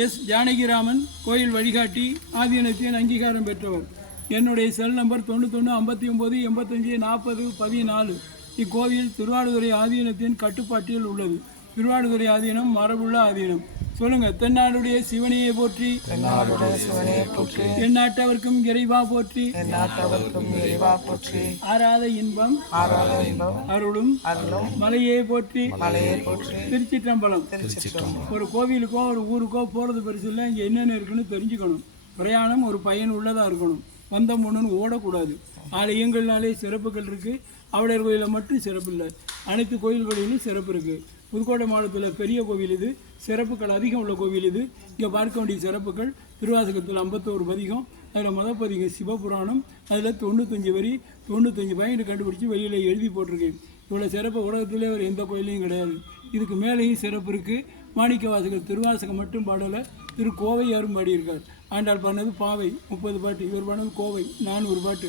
S Janakiraman, கோயில் வழிகாட்டி, ஆதீனத்தின் அங்கீகாரம் பெற்றவர். என்னுடைய செல் நம்பர் 91 59 85 40 14. இக்கோவில் திருவாடுதுறை ஆதீனத்தின் கட்டுப்பாட்டில் உள்ளது. திருவாடுதுறை ஆதீனம் மரபுள்ள ஆதீனம். சொல்லுங்க. தென்னாடுடைய சிவனையை போற்றி, எந்நாட்டவர்க்கும் இறைவா போற்றி, ஆராத இன்பம் அருளும் மலையே போற்றி. திருச்சிற்றம்பலம். ஒரு கோவிலுக்கோ ஒரு ஊருக்கோ போறது பெருசு இல்லை. இங்கே என்னென்ன இருக்குன்னு தெரிஞ்சுக்கணும். பிரயாணம் ஒரு பயன் உள்ளதாக இருக்கணும். வந்த முன்னு ஓடக்கூடாது. ஆலயங்கள்னாலே சிறப்புகள் இருக்குது. ஆவுடையார் கோயிலில் மட்டும் சிறப்பு இல்லை, அனைத்து கோயில்களிலும் சிறப்பு இருக்குது. புதுக்கோட்டை மாவட்டத்தில் பெரிய கோவில் இது. சிறப்புகள் அதிகம் உள்ள கோவில் இது. இங்கே பார்க்க வேண்டிய சிறப்புகள் திருவாசகத்தில் 51 பதிகம், அதில் பதிகம் சிவபுராணம், அதில் 95 வரி 95 பாயிண்ட் கண்டுபிடிச்சி வெளியில் எழுதி போட்டிருக்கேன். இவ்வளோ சிறப்பு உலகத்திலே ஒரு எந்த கோயிலையும் கிடையாது. இதுக்கு மேலேயும் சிறப்பு இருக்குது. மாணிக்க வாசகர் திருவாசகம் மட்டும் பாடலை, திருக்கோவையாரும் பாடியிருக்கார். ஆண்டாள் பாடினது பாவை 30 பாட்டு, இவர் பாடினது கோவை 400 பாட்டு.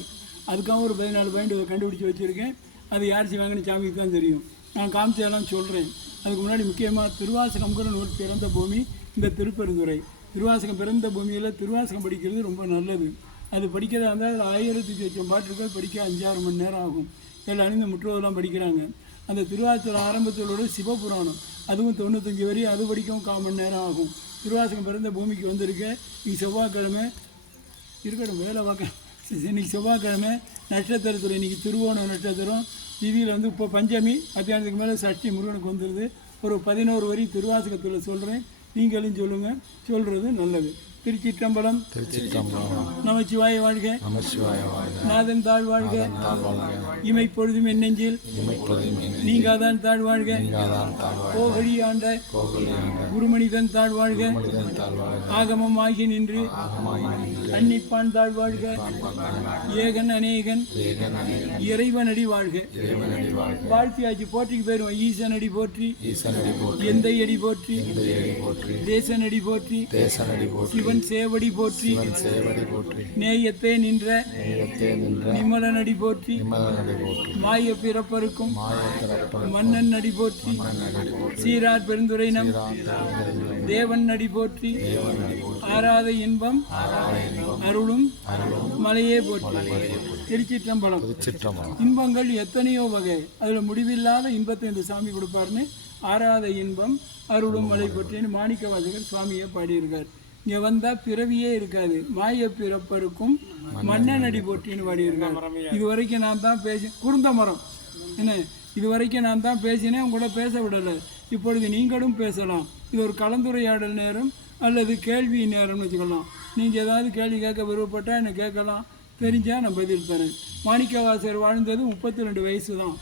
அதுக்காக ஒரு 14 பாயிண்ட் கண்டுபிடிச்சி வச்சுருக்கேன். அது யார் செய்வாங்கன்னு சாமிக்கு தான் தெரியும். நான் காமிச்சதெல்லாம் சொல்கிறேன். அதுக்கு முன்னாடி முக்கியமாக திருவாசகம்ங்கிற நூல் பிறந்த பூமி இந்த திருப்பெருந்துறை. திருவாசகம் பிறந்த பூமியில் திருவாசகம் படிக்கிறது ரொம்ப நல்லது. அது படிக்கிறதா இருந்தால் 1000 பாட்டுக்கு படிக்க 5-6 மணி நேரம் ஆகும். எல்லாம் அணிந்து முற்றுவதெல்லாம் படிக்கிறாங்க. அந்த திருவாசகம் ஆரம்பத்தோட சிவபுராணம், அதுவும் 95 வரி, அது படிக்கவும் 1/4 மணி நேரம் ஆகும். திருவாசகம் பிறந்த பூமிக்கு வந்திருக்க. இன்றைக்கி செவ்வாய்க்கிழமை இருக்கட்டும், வேலை பார்க்க. இன்றைக்கி செவ்வாய்க்கிழமை நட்சத்திரத்தில் இன்றைக்கி திருவோண நட்சத்திரம். திதியில் இப்போ பஞ்சமி, மத்தியானத்துக்கு மேலே சஷ்டி முருகனுக்கு வந்துடுது. ஒரு 11 வரி திருவாசகத்தில் சொல்கிறேன், நீங்களும் சொல்லுங்கள். சொல்கிறது நல்லது. திருச்சிற்றம்பலம். நமச்சிவாய வாழ்க, நாதன் தாழ் வாழ்க, இமைப்பொழுதும் என் நெஞ்சில் நீங்காதான் தாழ் வாழ்க, கோகழி ஆண்ட குருமனிதன் தாழ் வாழ்க, ஆகமம் ஆகி நின்று அன்னிப்பான் தாழ் வாழ்க, ஏகன் அநேகன் இறைவன் அடி வாழ்க. வாழ்த்தியாச்சு போற்றிக்கு போயிடுவோம். ஈசன் அடி போற்றி, எந்தை அடி போற்றி, தேசன் அடி போற்றி, சிவன் சேவடி போற்றி, நேயத்தே நின்ற நிமலன் அடி போற்றி, மாய பிறப்பருக்கும் மன்னன் அடி போற்றி, சீரார் பெருந்துரை நம் தேவன் அடி போற்றி, ஆராத இன்பம் அருளும் மலையே போற்றி. திருச்சிற்றம்பலம். இன்பங்கள் எத்தனையோ வகை, அதில் முடிவில்லாத இன்பத்தை இந்த சாமி கொடுப்பாருன்னு ஆராத இன்பம் அருளும் மலை போற்றின்னு மாணிக்க வாசகர் சுவாமியை பாடியிருக்கார். இங்கே வந்தால் பிறவியே இருக்காது. மாய பிறப்பருக்கும் மன்னன் அடி போற்றின்னு பாடியிருக்கார். இது வரைக்கும் நான் தான் குருந்த மரம் என்ன, இது வரைக்கும் நான் தான் பேசினேன், உங்களோட பேச விடலை. இப்பொழுது நீங்களும் பேசலாம். இது ஒரு கலந்துரையாடல் நேரம் அல்லது கேள்வி நேரம்னு வச்சுக்கலாம். நீங்கள் ஏதாவது கேள்வி கேட்க விருப்பப்பட்டால் என்னை கேட்கலாம். தெரிஞ்சால் நான் பதில் தரேன். மாணிக்கவாசர் வாழ்ந்தது 32 வயசு தான்.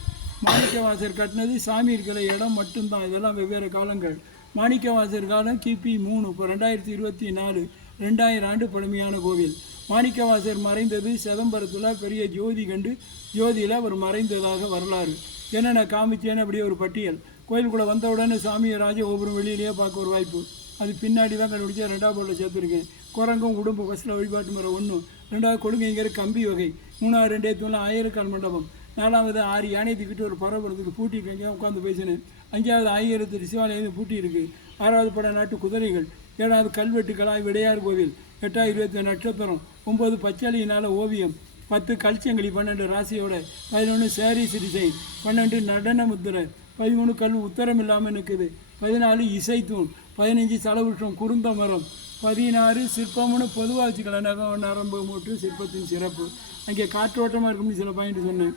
மாணிக்கவாசர் கட்டினது சாமி இருக்கிற இடம் மட்டும்தான். இதெல்லாம் வெவ்வேறு காலங்கள். மாணிக்கவாசர் காலம் கிபி 3. இப்போ 2024, 2000 ஆண்டு பழமையான கோவில். மாணிக்கவாசர் மறைந்தது சிதம்பரத்தில் பெரிய ஜோதி கண்டு ஜோதியில் அவர் மறைந்ததாக வரலாறு. என்னென்ன காமிச்சேன்னு அப்படியே ஒரு பட்டியல். கோயிலுக்குள்ளே வந்த உடனே சாமியை ராஜகோபுரம் வெளியிலேயே பார்க்க ஒரு வாய்ப்பு. அது பின்னாடி தான் கண்டுபிடிச்சா 2ஆவது போர்டில் சேர்த்துருக்கேன். குரங்கும் உடம்பு ஃபஸ்ட்டில் வழிபாட்டு முறை 1, 2வது கொடுங்கைங்கிற கம்பி வகை, 3வது 2 தூணில் 1000 மண்டபம், 4வது 6 யானை தூக்கிட்டு ஒரு பரபரத்துக்கு பூட்டி இருக்கேன், உட்காந்து பேசினேன். 5வது 1000 சிவாலயம் பூட்டி இருக்குது. 6வது பட நாட்டு குதிரைகள், 7வது கல்வெட்டுக்களாய் விடையார் கோவில், 8வது 20 நட்சத்திரம், 9 பச்சாலியினால் ஓவியம், 10 கல்ச்சங்களி, 12 ராசியோட, 11 சாரீஸ் டிசைன், 12 நடன முத்திரை, 13 கல் உத்தரம் இல்லாமல் நிற்குது, 14 இசைத்தூண், 15 சலவுற்றம் குருந்த மரம், 16 சிற்பம்னு பொதுவாக வச்சுக்கலாம். நரம்பு மூட்டு சிற்பத்தின் சிறப்பு. அங்கே காற்றோட்டமாக இருக்கும்னு சில பாயிண்ட் சொன்னேன்.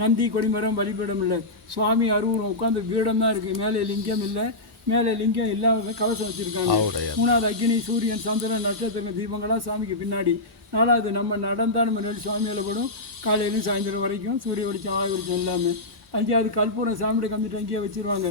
நந்தி கொடிமரம் வழிபடம் இல்லை. சுவாமி அருவம் உட்காந்து பீடம் தான் இருக்குது. மேலே லிங்கம் இல்லை. மேலே லிங்கம் இல்லாத கவசம் வச்சுருக்காங்க. 3வது அக்னி, சூரியன், சந்திரன், நட்சத்திரம், தீபங்களாக சாமிக்கு பின்னாடி. 4வது நம்ம நடந்தால் நம்ம நெல் சுவாமியில் படும். காலையிலும் சாயந்தரம் வரைக்கும் சூரிய வெளிச்சம் ஆய வெளிச்சம் எல்லாமே. 5வது கற்பூரம் சாமியோட கம்பிட்டு அங்கேயே வச்சுருவாங்க.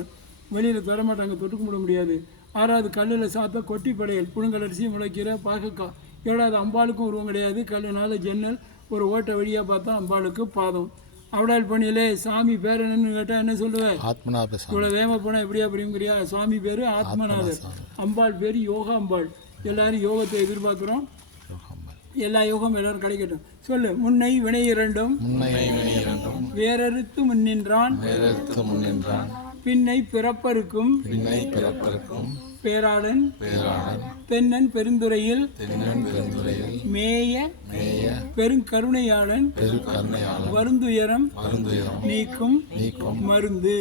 வெளியில் தரமாட்டாங்க, தொட்டுக்க முடிய முடியாது. 6வது கல்லில் சாத்த கொட்டி படையல், புழுங்கலரிசி, முளைக்கீரை, பாகக்காய். 7வது அம்பாளுக்கும் உருவம் கிடையாது. கல்லுனால ஜன்னல், ஒரு ஓட்டை வழியாக பார்த்தா அம்பாளுக்கு பாதம். அவடால் பணியிலே சாமி பேர் என்னன்னு கேட்டால் என்ன சொல்லுவேன்? ஆத்மநாதர். இவ்வளோ வேம போனால் எப்படியா அப்படிங்கிறியா? சுவாமி பேர் ஆத்மநாதர். அம்பாள் பேர் யோகா அம்பாள். எல்லாரும் யோகத்தை எதிர்பார்க்குறோம். எல்லா யோகம் எல்லாரும் கிடைக்கட்டும். சொல்லு. முன்னை வினை இரண்டும் வேறறுத்து முன்னின்றான், பின்னை பிறப்பருக்கும் பேராளன் தென்னன் பெருந்துறையில் மேய பெருங்கருணையாளன் வருந்துயரம் நீக்கும் மருந்து.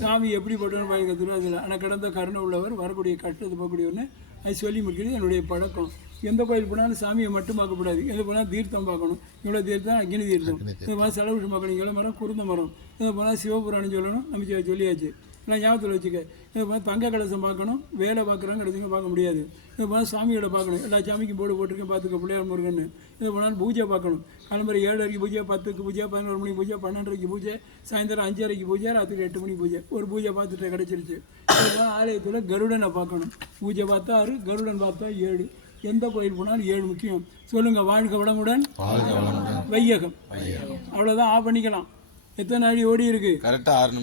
சாமி எப்படி போட்டோன்னு பாய்க்கிறதுல அதில் ஆனால் கடந்த கருணை உள்ளவர் வரக்கூடிய கஷ்டத்தை போகக்கூடியவன்னு அது சொல்லி முடிக்கிறது என்னுடைய பழக்கம். எந்த கோயில் போனாலும் சாமியை மட்டும் பார்க்கக்கூடாது. எங்கே போனால் தீர்த்தம் பார்க்கணும். இவ்வளோ தீர்த்தம் அக்னி தீர்த்தம். இது போனால் செலவு பார்க்கணும். இவ்வளோ மரம் குருந்த மரம். இதை போனால் சிவபுராணம் சொல்லணும். நம்ம சொல்லியாச்சு. எல்லாம் ஞாபகத்தில் வச்சுக்க. இது போனால் தங்க கலசம் பார்க்கணும். வேலை பார்க்குறாங்க கிடைச்சிங்க பார்க்க முடியாது. இது போனால் சாமியோட பார்க்கணும். எல்லா சாமிக்கும் போர்டு போட்டிருக்கேன் பார்த்துக்க பிள்ளையார் முருகன்னு. இது போனால் பூஜை பார்க்கணும். காலம்பரை 7:30 பூஜை, 10க்கு பூஜை, 11 மணிக்கு பூஜை, 12:30 பூஜை, சாயந்தரம் 5:30 பூஜை, ராத்திரி 8 மணிக்கு பூஜை. ஒரு பூஜை பார்த்துட்டு கிடச்சிருச்சு. இதுதான் ஆலயத்தில் கருடனை பார்க்கணும். பூஜை பார்த்தா 6, கருடன் பார்த்தா 7. எந்த கோயில் போனாலும் 7 முக்கியம். சொல்லுங்க. வாழ்க வளமுடன், வையகம். அவ்வளோதான். ஆஃப் பண்ணிக்கலாம். எத்தனை அடி ஓடி இருக்கு? கரெக்டாக 6 நிமிஷம்.